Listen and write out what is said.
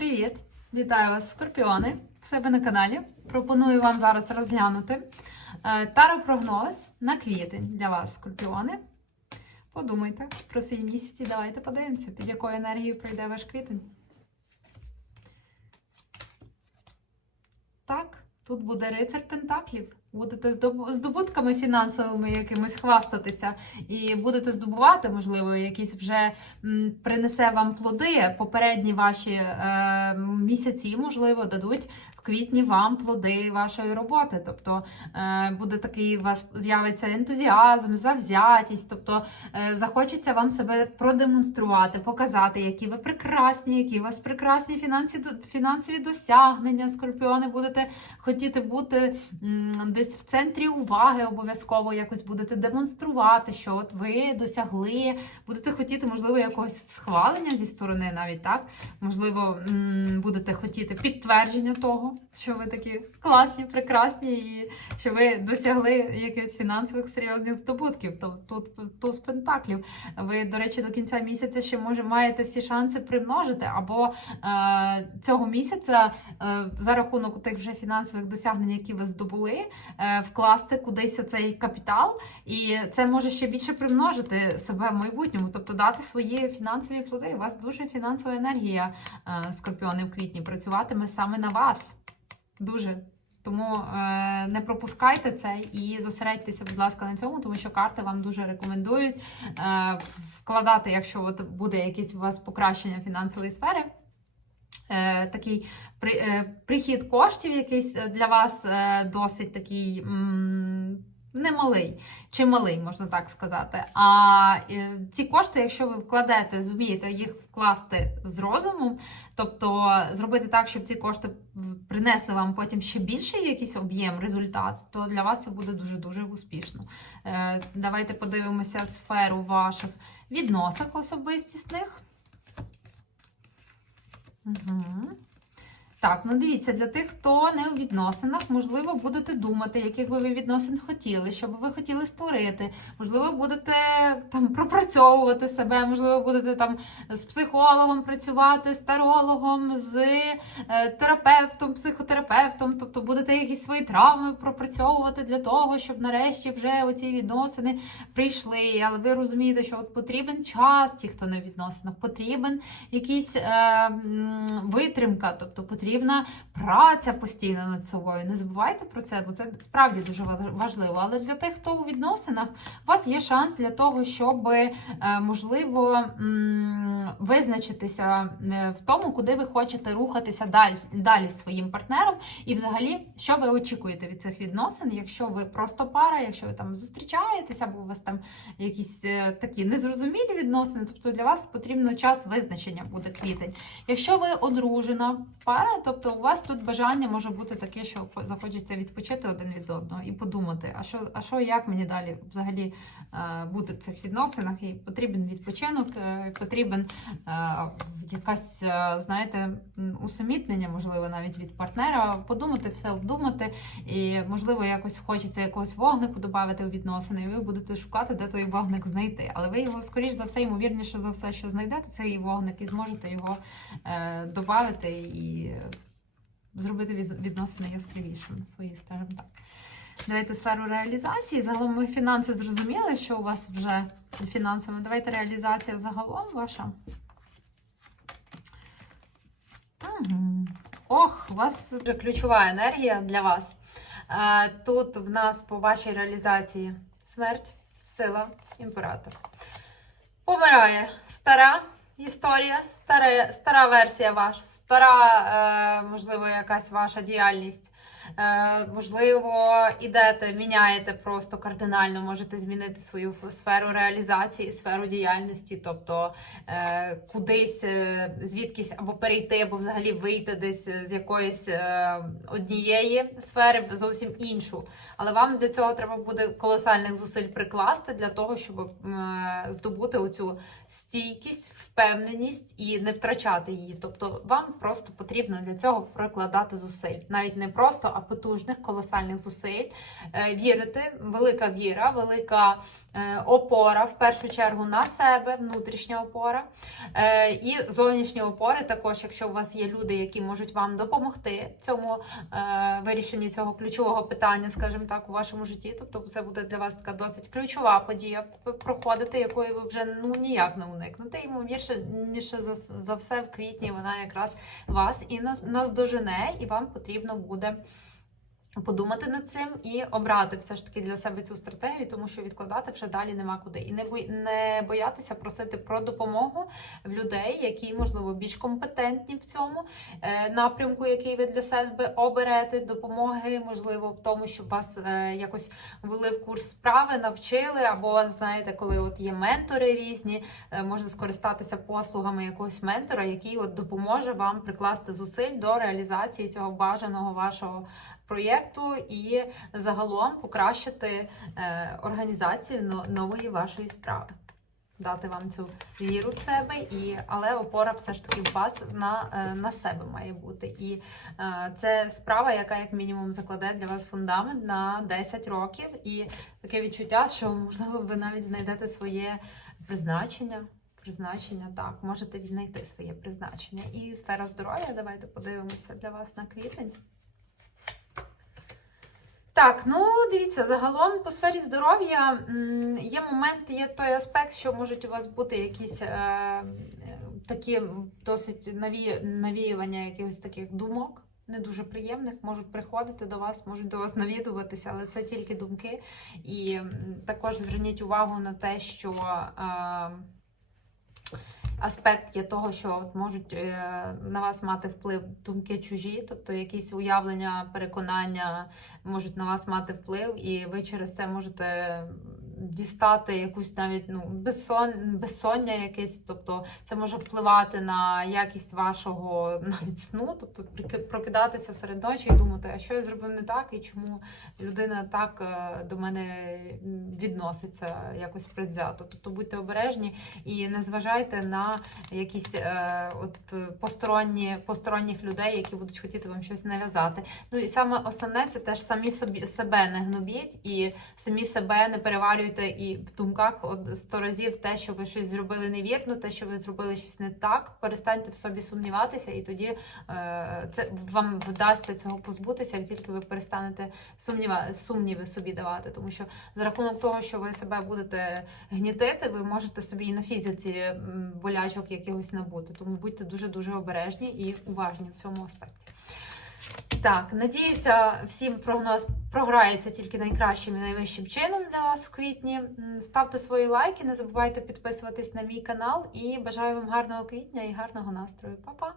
Привіт! Вітаю вас, скорпіони, в себе на каналі. Пропоную вам зараз розглянути е, таро-прогноз на квітень для вас, скорпіони. Подумайте про свій місяць і давайте подивимося, під якою енергією пройде ваш квітень. Так, тут буде рицар Пентаклів. Будете здобутками фінансовими якимось хвастатися, і будете здобувати, можливо, якісь вже принесе вам плоди. Попередні ваші е, місяці, можливо, дадуть в квітні вам плоди вашої роботи. Тобто е, буде такий у вас з'явиться ентузіазм, завзятість. Тобто е, захочеться вам себе продемонструвати, показати, які ви прекрасні, які у вас прекрасні фінансі, фінансові досягнення. Скорпіони будете хотіти бути м, десь в центрі уваги, обов'язково якось будете демонструвати, що от ви досягли, будете хотіти, можливо, якогось схвалення зі сторони, навіть так. Можливо, будете хотіти підтвердження того, що ви такі класні, прекрасні, і що ви досягли якихось фінансових серйозних здобутків. Тут туз пентаклів. Ви, до речі, до кінця місяця ще може маєте всі шанси примножити, або е, цього місяця е, за рахунок тих вже фінансових досягнень, які ви здобули, вкласти кудись цей капітал, і це може ще більше примножити себе в майбутньому, тобто дати свої фінансові плоди. У вас дуже фінансова енергія, е, скорпіони в квітні, працюватиме саме на вас. Дуже. Тому е, не пропускайте це і зосередьтеся, будь ласка, на цьому, тому що карти вам дуже рекомендують е, вкладати, якщо от буде якесь у вас покращення фінансової сфери. Е, такий е, прихід коштів якийсь для вас е, досить такий немалий, чи малий, можна так сказати. А е, ці кошти, якщо ви вкладете, зумієте їх вкласти з розумом, тобто зробити так, щоб ці кошти принесли вам потім ще більший якийсь об'єм, результат, то для вас це буде дуже-дуже успішно. Е, давайте подивимося сферу ваших відносок особистісних. Угу. Так, ну дивіться, для тих, хто не у відносинах, можливо, будете думати, яких би ви відносин хотіли, що би ви хотіли створити. Можливо, будете там пропрацьовувати себе, можливо, будете там з психологом працювати, з тарологом, з е, терапевтом, психотерапевтом. Тобто будете якісь свої травми пропрацьовувати для того, щоб нарешті вже оці відносини прийшли. Але ви розумієте, що от потрібен час, ті, хто не в відносинах, потрібен якийсь е, витримка, тобто потрібна праця постійно над собою. Не забувайте про це, бо це справді дуже важливо. Але для тих, хто у відносинах, у вас є шанс для того, щоб е, можливо визначитися е, в тому, куди ви хочете рухатися далі, далі з своїм партнером, і взагалі, що ви очікуєте від цих відносин, якщо ви просто пара, якщо ви там зустрічаєтеся, або у вас там якісь е, такі незрозумілі відносини, тобто для вас потрібно час визначення буде квітень. Якщо ви одружена пара, тобто у вас тут бажання може бути таке, що захочеться відпочити один від одного і подумати, а що, а що як мені далі взагалі е, бути в цих відносинах, і потрібен відпочинок, е, потрібен е, якась, знаєте, усамітнення, можливо, навіть від партнера, подумати, все обдумати, і можливо, якось хочеться якогось вогнику додати у відносини, і ви будете шукати, де той вогник знайти. Але ви його, скоріш за все, ймовірніше за все, що знайдете цей вогник і зможете його е, додати і зробити відносини яскравішими свої, скажімо так. Давайте сферу реалізації. Загалом ми фінанси зрозуміли, що у вас вже з фінансами. Давайте реалізація загалом ваша. Ох, у вас вже ключова енергія для вас. Е, Тут в нас по вашій реалізації смерть, сила, імператор. Помирає стара історія, стара, стара версія ваша, стара, е, можливо, якась ваша діяльність. Е, можливо, ідете, міняєте просто кардинально, можете змінити свою сферу реалізації, сферу діяльності, тобто е, кудись е, звідкись або перейти, або взагалі вийти десь з якоїсь однієї сфери в зовсім іншу. Але вам для цього треба буде колосальних зусиль прикласти для того, щоб здобути оцю стійкість, впевненість і не втрачати її. Тобто вам просто потрібно для цього прикладати зусиль. Навіть не просто, потужних, колосальних зусиль. Е, Вірити, велика віра, велика е, опора в першу чергу на себе, внутрішня опора. Е, І зовнішні опори також, якщо у вас є люди, які можуть вам допомогти цьому вирішенні цього ключового питання, скажімо так, у вашому житті. Тобто, це буде для вас така досить ключова подія проходити, якої ви вже ну ніяк не уникнете. Ймовірніше за, за все в квітні вона якраз вас і нас, наздожене, і вам потрібно буде. Подумати над цим і обрати все ж таки для себе цю стратегію, тому що відкладати вже далі нема куди. І не не боятися просити про допомогу в людей, які можливо більш компетентні в цьому е, напрямку, який ви для себе оберете. Допомоги, можливо, в тому, щоб вас е, якось ввели в курс справи, навчили, або знаєте, коли от є ментори різні, е, можна скористатися послугами якогось ментора, який от допоможе вам прикласти зусиль до реалізації цього бажаного вашого проєкту і загалом покращити е, організацію нової вашої справи. Дати вам цю віру в себе, і, але опора все ж таки у вас на, е, на себе має бути. І е, це справа, яка як мінімум закладе для вас фундамент на 10 років. І таке відчуття, що можливо ви навіть знайдете своє призначення. Призначення, так, можете віднайти своє призначення. І сфера здоров'я, давайте подивимося для вас на квітень. Так, ну дивіться, загалом по сфері здоров'я є момент, є той аспект, що можуть у вас бути якісь е, такі досить наві, навіювання якихось таких думок. Не дуже приємних, можуть приходити до вас, можуть до вас навідуватися, але це тільки думки. І також зверніть увагу на те, що е, аспект є того, що можуть е, на вас мати вплив думки чужі, тобто якісь уявлення, переконання можуть на вас мати вплив, і ви через це можете дістати якусь навіть ну безсон, безсоння якесь, тобто це може впливати на якість вашого навіть сну, тобто прокидатися серед ночі і думати, а що я зробив не так, і чому людина так е, до мене відноситься якось предвзято. Тобто будьте обережні і не зважайте на якісь е, от посторонні посторонніх людей, які будуть хотіти вам щось нав'язати. Ну і саме основне це теж самі собі себе не гнобіть і самі себе не переварюйте і в думках сто разів те, що ви щось зробили невірно, те, що ви зробили щось не так. Перестаньте в собі сумніватися, і тоді е, це вам вдасться цього позбутися, як тільки ви перестанете сумніва, сумніви собі давати. Тому що за рахунок того, що ви себе будете гнітити, ви можете собі і на фізиці болячок якихось набути. Тому будьте дуже дуже обережні і уважні в цьому аспекті. Так, надіюся, всім прогноз програється тільки найкращим і найвищим чином для вас в квітні. Ставте свої лайки, не забувайте підписуватись на мій канал і бажаю вам гарного квітня і гарного настрою. Па-па!